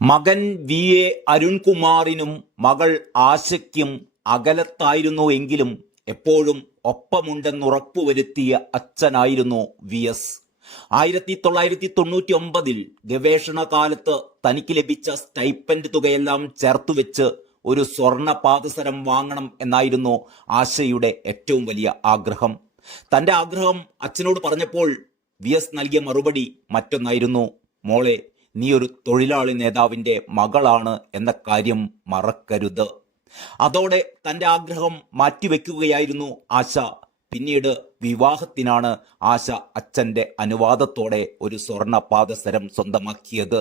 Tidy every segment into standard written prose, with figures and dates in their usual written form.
മകൻ V A അരുൺകുമാറിനും മകൾ ആശയ്ക്കും അകലത്തായിരുന്നു എങ്കിലും എപ്പോഴും ഒപ്പമുണ്ടെന്നുറപ്പുവരുത്തിയ അച്ഛനായിരുന്നു വി എസ്. 1999 ഗവേഷണ കാലത്ത് തനിക്ക് ലഭിച്ച സ്റ്റൈപ്പൻഡ് തുകയെല്ലാം ചേർത്തുവെച്ച് ഒരു സ്വർണ്ണ പാദസരം വാങ്ങണം എന്നായിരുന്നു ആശയുടെ ഏറ്റവും വലിയ ആഗ്രഹം. തൻ്റെ ആഗ്രഹം അച്ഛനോട് പറഞ്ഞപ്പോൾ വി എസ് നൽകിയ മറുപടി മറ്റൊന്നായിരുന്നു. മോളെ, നീ ഒരു തൊഴിലാളി നേതാവിൻ്റെ മകളാണ് എന്ന കാര്യം മറക്കരുത്. അതോടെ തൻ്റെ ആഗ്രഹം മാറ്റിവെക്കുകയായിരുന്നു ആശ. പിന്നീട് വിവാഹത്തിനാണ് ആശ അച്ഛൻ്റെ അനുവാദത്തോടെ ഒരു സ്വർണ്ണ പാദസരം സ്വന്തമാക്കിയത്.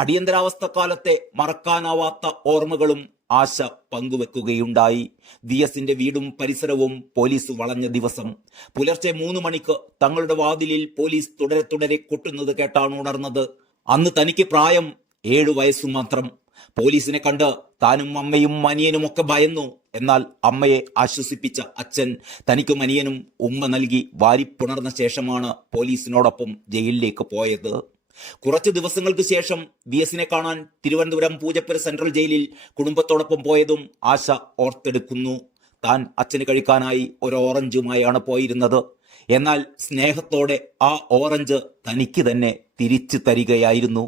അടിയന്തരാവസ്ഥക്കാലത്തെ മറക്കാനാവാത്ത ഓർമ്മകളും ആശ പങ്കുവെക്കുകയുണ്ടായി. വി എസിന്റെ വീടും പരിസരവും പോലീസ് വളഞ്ഞ ദിവസം പുലർച്ചെ 3 മണിക്ക് തങ്ങളുടെ വാതിലിൽ പോലീസ് തുടരെ കൊട്ടുന്നത് കേട്ടാണ് ഉണർന്നത്. അന്ന് തനിക്ക് പ്രായം 7 വയസ്സു മാത്രം. പോലീസിനെ കണ്ട് താനും അമ്മയും അനിയനുമൊക്കെ ഭയന്നു. എന്നാൽ അമ്മയെ ആശ്വസിപ്പിച്ച അച്ഛൻ തനിക്കും അനിയനും ഉമ്മ നൽകി വാരിപ്പുണർന്ന ശേഷമാണ് പോലീസിനോടൊപ്പം ജയിലിലേക്ക് പോയത്. കുറച്ച് ദിവസങ്ങൾക്ക് ശേഷം വി എസിനെ കാണാൻ തിരുവനന്തപുരം പൂജപ്പുര സെൻട്രൽ ജയിലിൽ കുടുംബത്തോടൊപ്പം പോയതും ആശ ഓർത്തെടുക്കുന്നു. താൻ അച്ഛന് കഴിക്കാനായി ഒരു ഓറഞ്ചുമായാണ് പോയിരുന്നത്. എന്നാൽ സ്നേഹത്തോടെ ആ ഓറഞ്ച് തനിക്ക് തന്നെ തിരിച്ചു തരികയായിരുന്നു.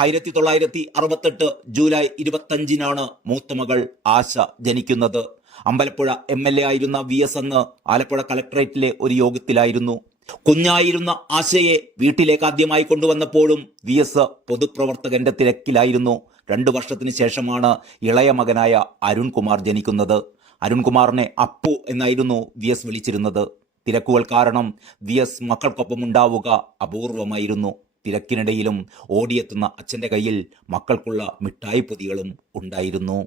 1968 ജൂലൈ 25 മൂത്തമകൾ ആശ ജനിക്കുന്നത്. അമ്പലപ്പുഴ MLA ആയിരുന്ന വി എസ് അന്ന് ആലപ്പുഴ കളക്ടറേറ്റിലെ ഒരു യോഗത്തിലായിരുന്നു. കുഞ്ഞായിരുന്ന ആശയെ വീട്ടിലേക്ക് ആദ്യമായി കൊണ്ടുവന്നപ്പോഴും വി എസ് പൊതുപ്രവർത്തകന്റെ തിരക്കിലായിരുന്നു. 2 വർഷത്തിന് ശേഷമാണ് ഇളയ മകനായ അരുൺകുമാർ ജനിക്കുന്നത്. അരുൺകുമാറിനെ അപ്പു എന്നായിരുന്നു വി എസ് വിളിച്ചിരുന്നത്. തിരക്കുകൾ കാരണം വി എസ് മക്കൾക്കൊപ്പം ഉണ്ടാവുക അപൂർവമായിരുന്നു. തിരക്കിനിടയിലും ഓടിയെത്തുന്ന അച്ഛൻ്റെ കയ്യിൽ മക്കൾക്കുള്ള മിഠായി പൊതികളും ഉണ്ടായിരുന്നു.